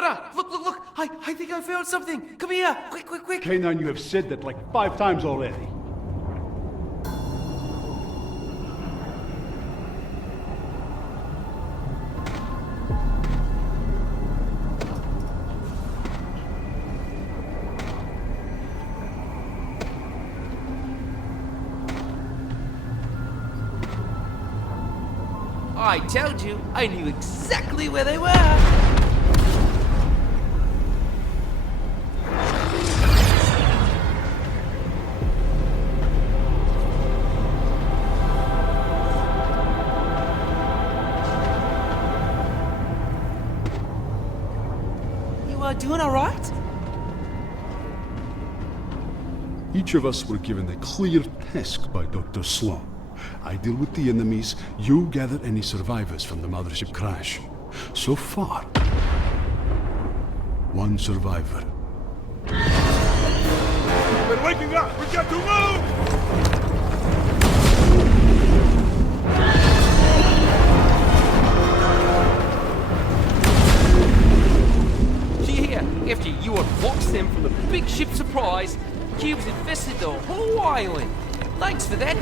Gunnar! Look! I think I found something! Come here! Quick! K9, you have said that like 5 times already. I told you, I knew exactly where they were! You are doing alright? Each of us were given a clear task by Dr. Sloan. I deal with the enemies, you gather any survivors from the mothership crash. So far, 1 survivor. We're waking up! We've got to move! Yeah, after you unboxed them from the big ship Surprise, Cubes infested the whole island. Thanks for that.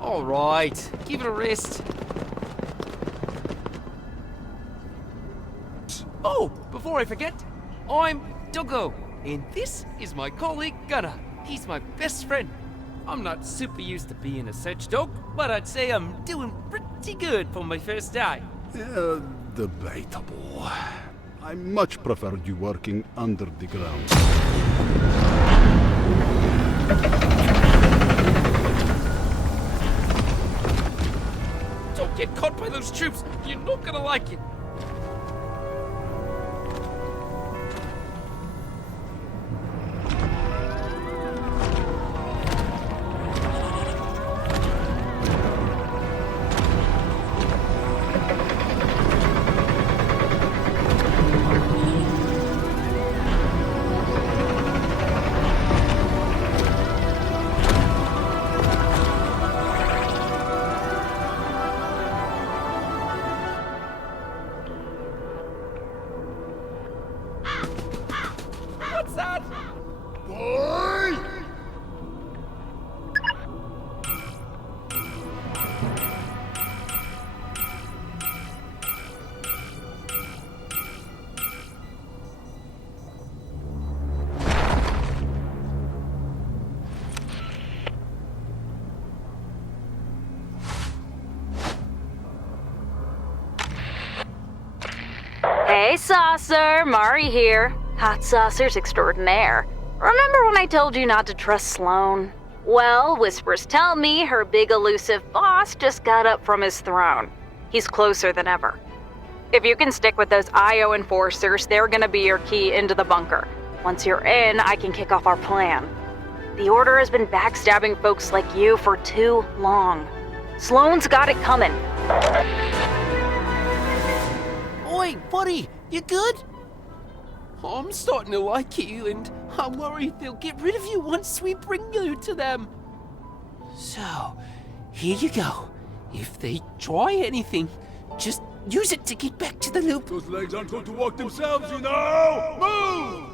Alright, give it a rest. Oh, before I forget, I'm Doggo, and this is my colleague Gunnar. He's my best friend. I'm not super used to being a search dog, but I'd say I'm doing pretty good for my first day. Debatable. I much preferred you working under the ground. Don't get caught by those troops. You're not gonna like it. Hey, Saucer, Mari here. Hot saucers extraordinaire. Remember when I told you not to trust Sloane? Well, whispers tell me her big elusive boss just got up from his throne. He's closer than ever. If you can stick with those IO enforcers, they're gonna be your key into the bunker. Once you're in, I can kick off our plan. The Order has been backstabbing folks like you for too long. Sloane's got it coming. Oi, buddy, you good? I'm starting to like you, and I'm worried they'll get rid of you once we bring you to them. So, here you go. If they try anything, just use it to get back to the loop. Those legs aren't going to walk themselves, you know! Move!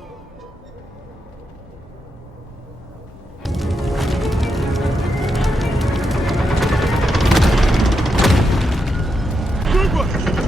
Good one!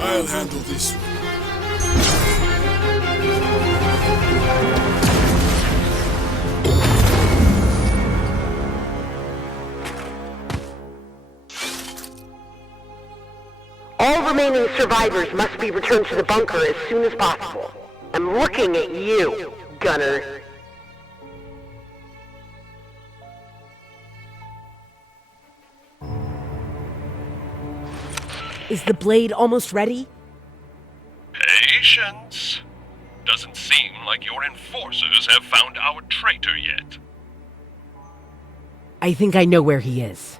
I'll handle this one. All remaining survivors must be returned to the bunker as soon as possible. I'm looking at you, Gunner. Is the blade almost ready? Patience. Doesn't seem like your enforcers have found our traitor yet. I think I know where he is.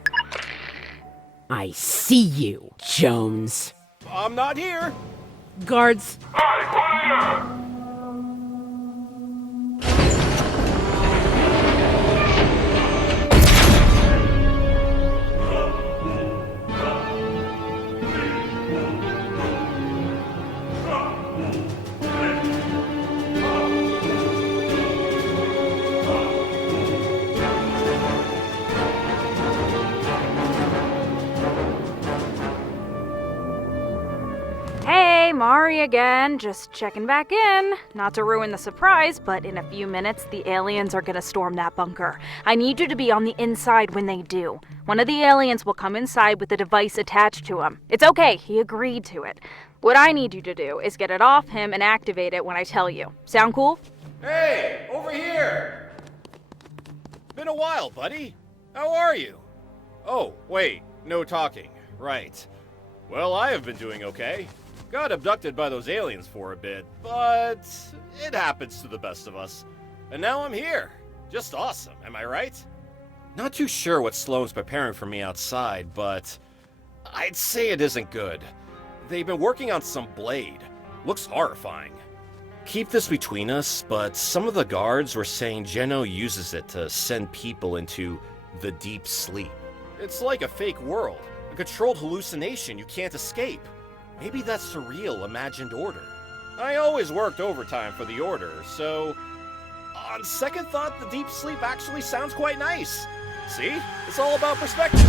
I see you, Jones. I'm not here! Guards, Hey, Mari again, just checking back in. Not to ruin the surprise, but in a few minutes, the aliens are gonna storm that bunker. I need you to be on the inside when they do. One of the aliens will come inside with a device attached to him. It's okay, he agreed to it. What I need you to do is get it off him and activate it when I tell you. Sound cool? Hey, over here! Been a while, buddy. How are you? Oh, wait, no talking. Right. Well, I have been doing okay. Got abducted by those aliens for a bit, but it happens to the best of us. And now I'm here. Just awesome, am I right? Not too sure what Sloane's preparing for me outside, but I'd say it isn't good. They've been working on some blade. Looks horrifying. Keep this between us, but some of the guards were saying Geno uses it to send people into the deep sleep. It's like a fake world, a controlled hallucination you can't escape. Maybe that's the real imagined order. I always worked overtime for the Order, so on second thought, the deep sleep actually sounds quite nice. See? It's all about perspective.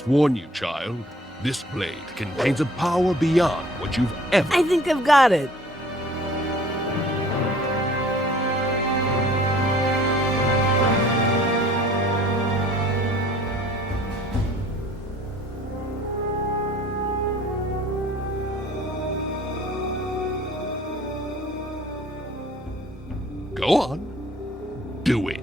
must warn you, child. This blade contains a power beyond what you've ever... I think I've got it. Go on. Do it.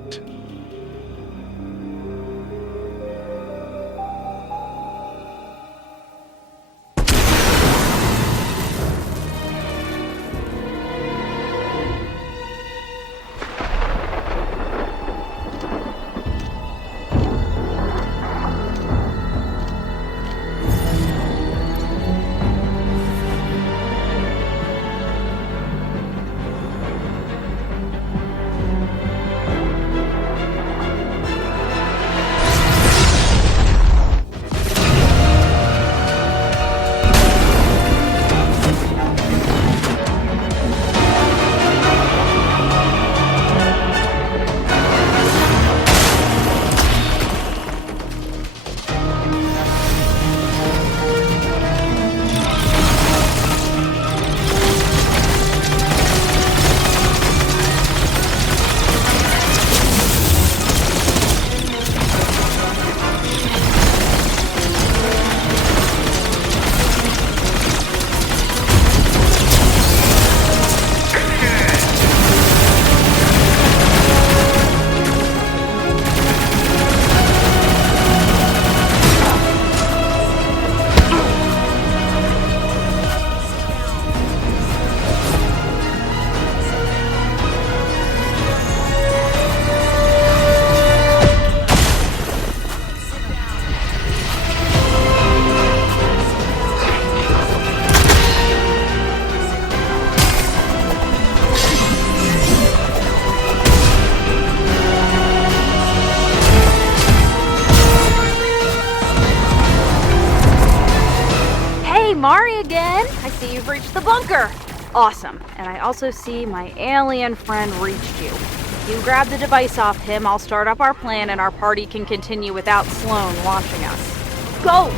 Mari again! I see you've reached the bunker! Awesome, and I also see my alien friend reached you. If you grab the device off him, I'll start up our plan and our party can continue without Sloan watching us. Go!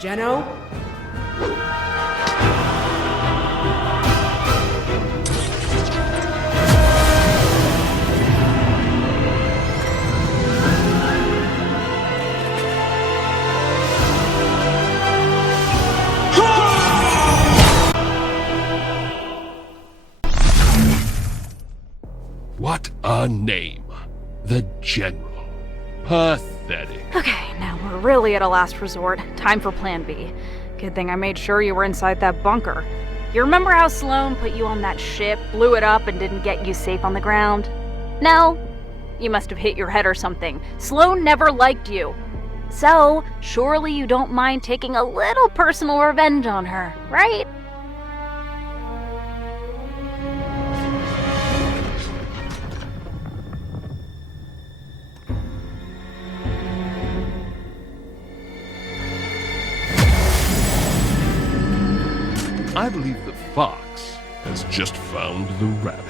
Jeno? What a name. The General. Pathetic. Okay, now we're really at a last resort. Time for Plan B. Good thing I made sure you were inside that bunker. You remember how Sloan put you on that ship, blew it up, and didn't get you safe on the ground? No? You must have hit your head or something. Sloan never liked you. So, surely you don't mind taking a little personal revenge on her, right? I believe the fox has just found the rabbit.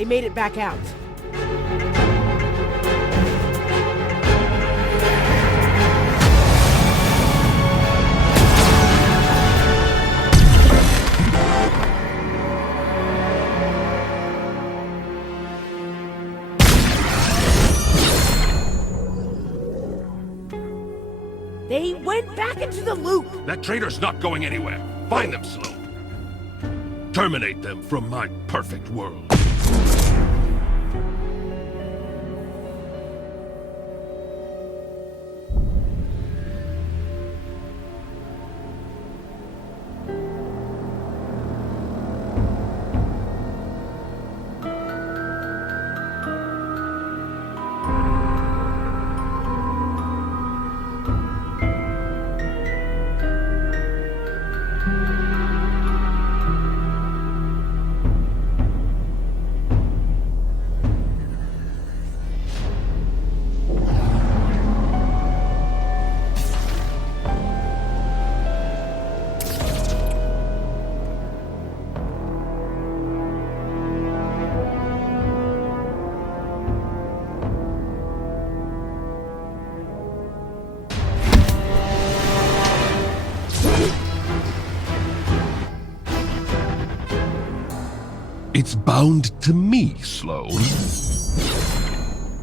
They made it back out. They went back into the loop! That traitor's not going anywhere. Find them, Sloan. Terminate them from my perfect world. It's bound to me, Sloan.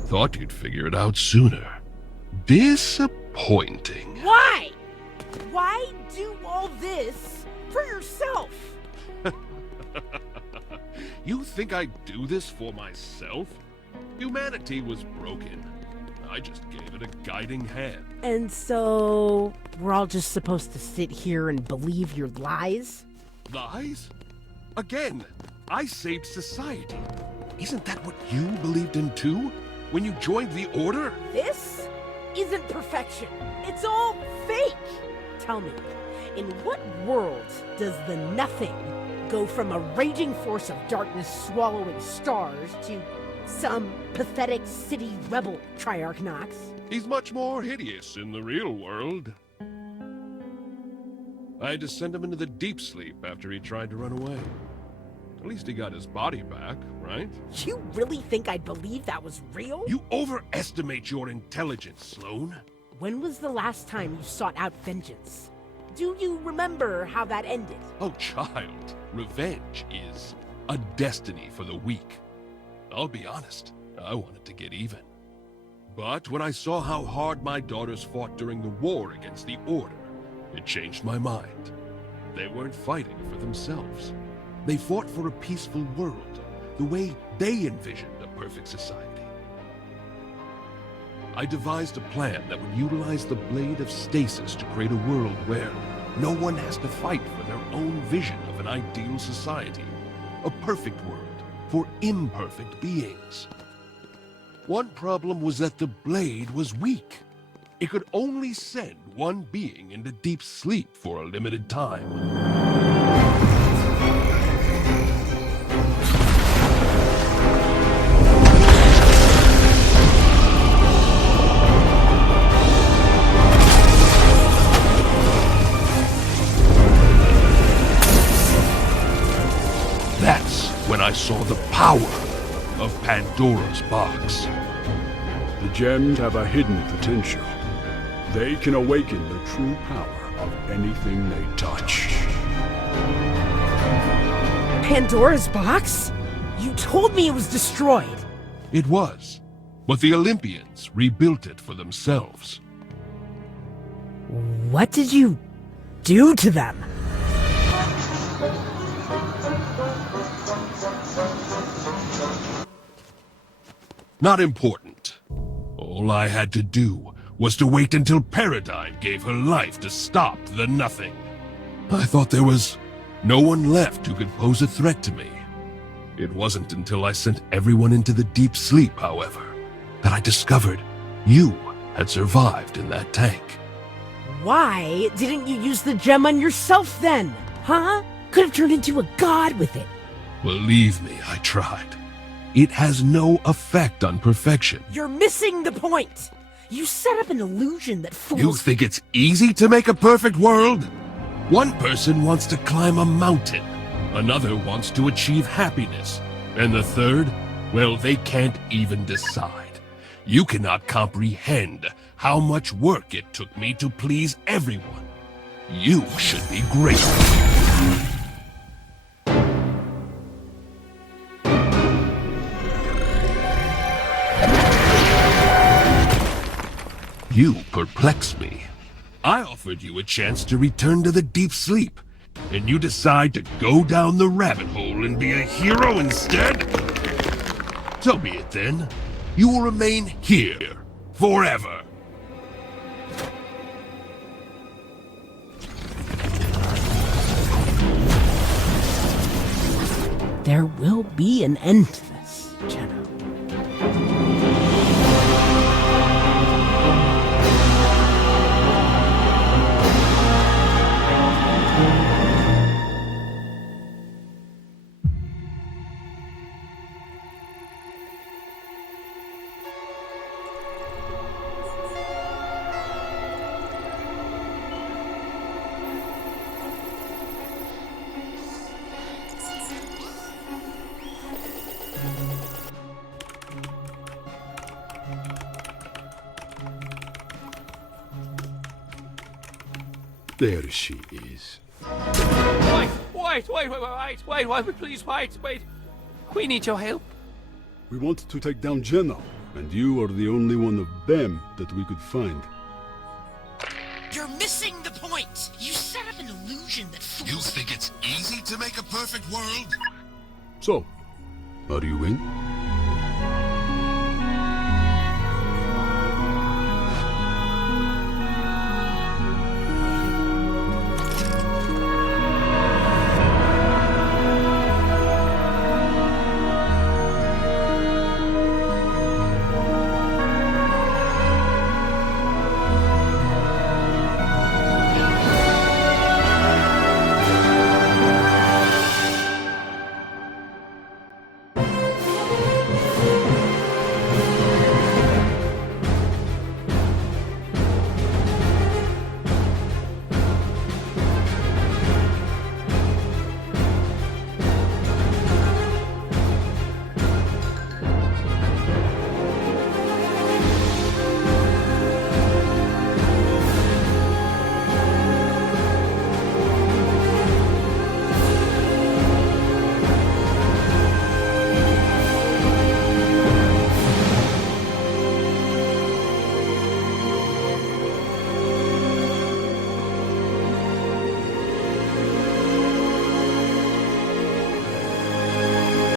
Thought you'd figure it out sooner. Disappointing. Why? Why do all this for yourself? You think I'd do this for myself? Humanity was broken. I just gave it a guiding hand. And so, we're all just supposed to sit here and believe your lies? Lies? Again, I saved society. Isn't that what you believed in too? When you joined the Order? This isn't perfection. It's all fake. Tell me, in what world does the nothing go from a raging force of darkness swallowing stars to some pathetic city rebel, Triarch Nox? He's much more hideous in the real world. I had to send him into the deep sleep after he tried to run away. At least he got his body back, right? You really think I'd believe that was real? You overestimate your intelligence, Sloan. When was the last time you sought out vengeance? Do you remember how that ended? Oh, child, revenge is a destiny for the weak. I'll be honest, I wanted to get even. But when I saw how hard my daughters fought during the war against the Order, it changed my mind. They weren't fighting for themselves. They fought for a peaceful world, the way they envisioned a perfect society. I devised a plan that would utilize the Blade of Stasis to create a world where no one has to fight for their own vision of an ideal society. A perfect world for imperfect beings. One problem was that the Blade was weak. It could only send one being into deep sleep for a limited time. That's when I saw the power of Pandora's box. The gems have a hidden potential. They can awaken the true power of anything they touch. Pandora's box? You told me it was destroyed. It was, but the Olympians rebuilt it for themselves. What did you do to them? Not important. All I had to do was to wait until Paradigm gave her life to stop the Nothing. I thought there was no one left who could pose a threat to me. It wasn't until I sent everyone into the deep sleep, however, that I discovered you had survived in that tank. Why didn't you use the gem on yourself then? Huh? Could have turned into a god with it. Believe me, I tried. It has no effect on perfection. You're missing the point. You set up an illusion that fools— You think it's easy to make a perfect world? One person wants to climb a mountain, another wants to achieve happiness, and the third Well, they can't even decide. You cannot comprehend how much work it took me to please everyone. You should be grateful. You perplex me. I offered you a chance to return to the deep sleep, and you decide to go down the rabbit hole and be a hero instead? So be it then. You will remain here forever. There will be an end to this, Jenna. There she is. Wait, please, wait. We need your help. We want to take down Jenna, and you are the only one of them that we could find. You're missing the point! You set up an illusion that fools... You think it's easy to make a perfect world? So, are you in?